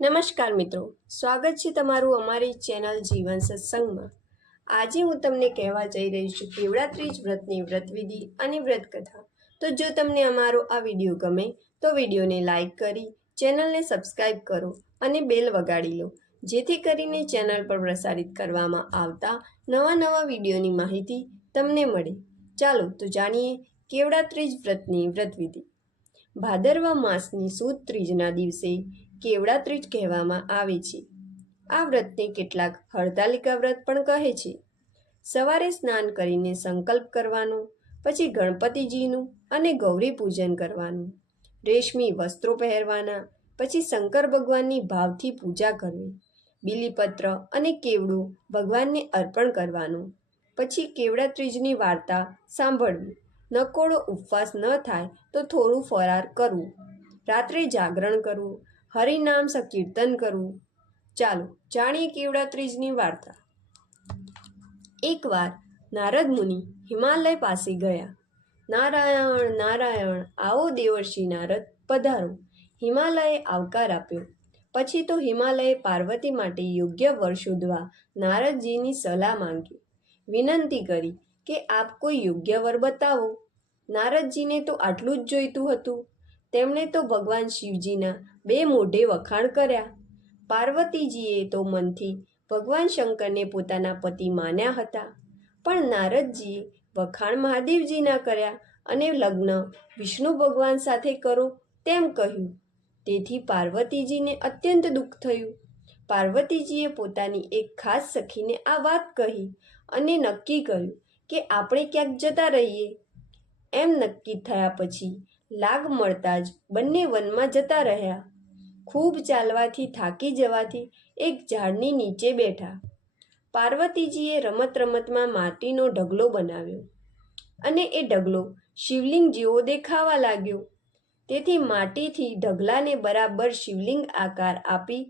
નમસ્કાર મિત્રો, સ્વાગત છે તમારું અમારી ચેનલ જીવન સત્સંગમાં. આજે હું તમને કહેવા જઈ રહી છું કેવડા ત્રીજ વ્રતની વ્રતવિધિ અને વ્રતકથા. તો જો તમને અમારો આ વીડિયો ગમે, તો વિડીયોને લાઈક કરી, ચેનલને સબસ્ક્રાઈબ કરો અને બેલ વગાડી લો, જેથી કરીને ચેનલ પર પ્રસારિત કરવામાં આવતા નવા નવા વિડીયોની માહિતી તમને મળે. ચાલો, તો જાણીએ કેવડા ત્રીજ વ્રતની વ્રતવિધિ. ભાદરવા માસની સુદ ત્રીજના દિવસે કેવડા ત્રીજ કહેવામાં આવે છે. આ વ્રતને કેટલાક હરતાલિકા વ્રત પણ કહે છે. સવારે સ્નાન કરીને સંકલ્પ કરવાનો, પછી ગણપતિજીનું અને ગૌરી પૂજન કરવાનું, રેશમી વસ્ત્રો પહેરવાના, પછી શંકર ભગવાનની ભાવથી પૂજા કરવી, બીલીપત્ર અને કેવડું ભગવાનને અર્પણ કરવાનું, પછી કેવડા ત્રીજની વાર્તા સાંભળવી. નકોડો ઉપવાસ ન થાય તો થોડું ફરાર કરવું, રાત્રે જાગરણ કરવું હરિનામ સંકીર્તન કરવું. ચાલો જાણીએ કેવડા ત્રીજની વાર્તા. એકવાર નારદ મુનિ હિમાલય પાસે ગયા. નારાયણ નારાયણ, આવો દેવર્ષિ નારદ, પધારો. હિમાલયે આવકાર આપ્યો. પછી તો હિમાલયે પાર્વતી માટે યોગ્ય વર શોધવા નારદજીની સલાહ માંગી. વિનંતી કરી કે, આપ કોઈ યોગ્ય વર બતાવો. નારદજીને તો આટલું જ જોઈતું હતું. તેમણે તો ભગવાન શિવજીના બે મોઢે વખાણ કર્યા. પાર્વતીજીએ તો મનથી ભગવાન શંકરને પોતાના પતિ માન્યા હતા. પણ નારદજીએ વખાણ મહાદેવજીના કર્યા અને લગ્ન વિષ્ણુ ભગવાન સાથે કરો તેમ કહ્યું. તેથી પાર્વતીજીને અત્યંત દુઃખ થયું. પાર્વતીજીએ પોતાની એક ખાસ સખીને આ વાત કહી અને નક્કી કર્યું કે આપણે ક્યાંક જતા રહીએ. એમ નક્કી થયા પછી લાગ મળતા જ બંને વનમાં જતા રહ્યા. ખૂબ ચાલવાથી થાકી જવાથી એક ઝાડની નીચે બેઠા. પાર્વતીજીએ રમત રમતમાં માટીનો ઢગલો બનાવ્યો અને એ ઢગલો શિવલિંગ જેવો દેખાવા લાગ્યો. તેથી માટીથી ઢગલાને બરાબર શિવલિંગ આકાર આપી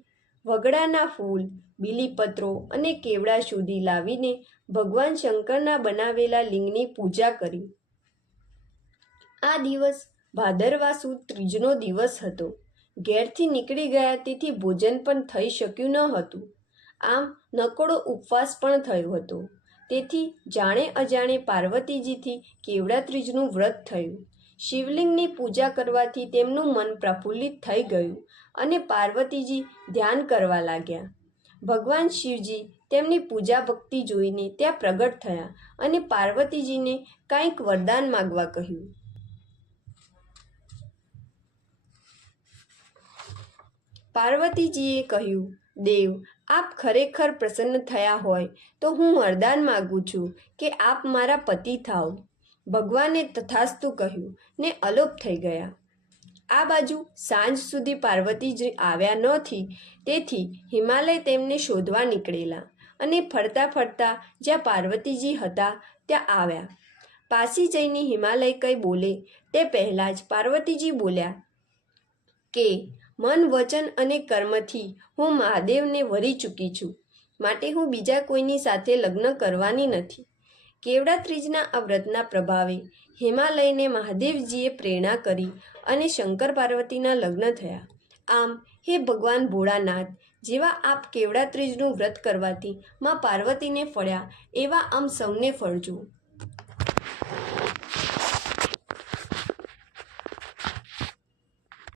વગડાના ફૂલ, બીલીપત્રો અને કેવડા સુધી લાવીને ભગવાન શંકરના બનાવેલા લિંગની પૂજા કરી. આ દિવસ ભાદરવા સુદ ત્રીજનો દિવસ હતો. ઘેરથી નીકળી ગયા તેથી ભોજન પણ થઈ શક્યું ન હતું. આમ નકોડો ઉપવાસ પણ થયો હતો. તેથી જાણે અજાણે પાર્વતીજીથી કેવડા ત્રીજનું વ્રત થયું. શિવલિંગની પૂજા કરવાથી તેમનું મન પ્રફુલ્લિત થઈ ગયું અને પાર્વતીજી ધ્યાન કરવા લાગ્યા. ભગવાન શિવજી તેમની પૂજા ભક્તિ જોઈને ત્યાં પ્રગટ થયા અને પાર્વતીજીને કાંઈક વરદાન માગવા કહ્યું. પાર્વતીજીએ કહ્યું, દેવ, આપ ખરેખર પ્રસન્ન થયા હોય તો હું વરદાન માગું છું કે આપ મારા પતિ થાઓ ભગવાને તથાસ્તુ કહ્યું ને અલોપ થઈ ગયા. આ બાજુ સાંજ સુધી પાર્વતીજી આવ્યા નથી તેથી હિમાલય તેમને શોધવા નીકળેલા અને ફરતા ફરતા જ્યાં પાર્વતીજી હતા ત્યાં આવ્યા. પાસી જઈને હિમાલય કંઈ બોલે તે પહેલાં જ પાર્વતીજી બોલ્યા, કે મન, વચન અને કર્મથી હું મહાદેવને વરી ચૂકી છું. માટે હું બીજા કોઈની સાથે લગ્ન કરવાની નથી. કેવડા ત્રીજના આ વ્રતના પ્રભાવે હિમાલયને મહાદેવજીએ પ્રેરણા કરી અને શંકર પાર્વતીના લગ્ન થયા. આમ, હે ભગવાન ભોળાનાથ, જેવા આપ કેવડા ત્રીજનું વ્રત કરવાથી માં પાર્વતીને ફળ્યા, એવા આમ સૌને ફળજો.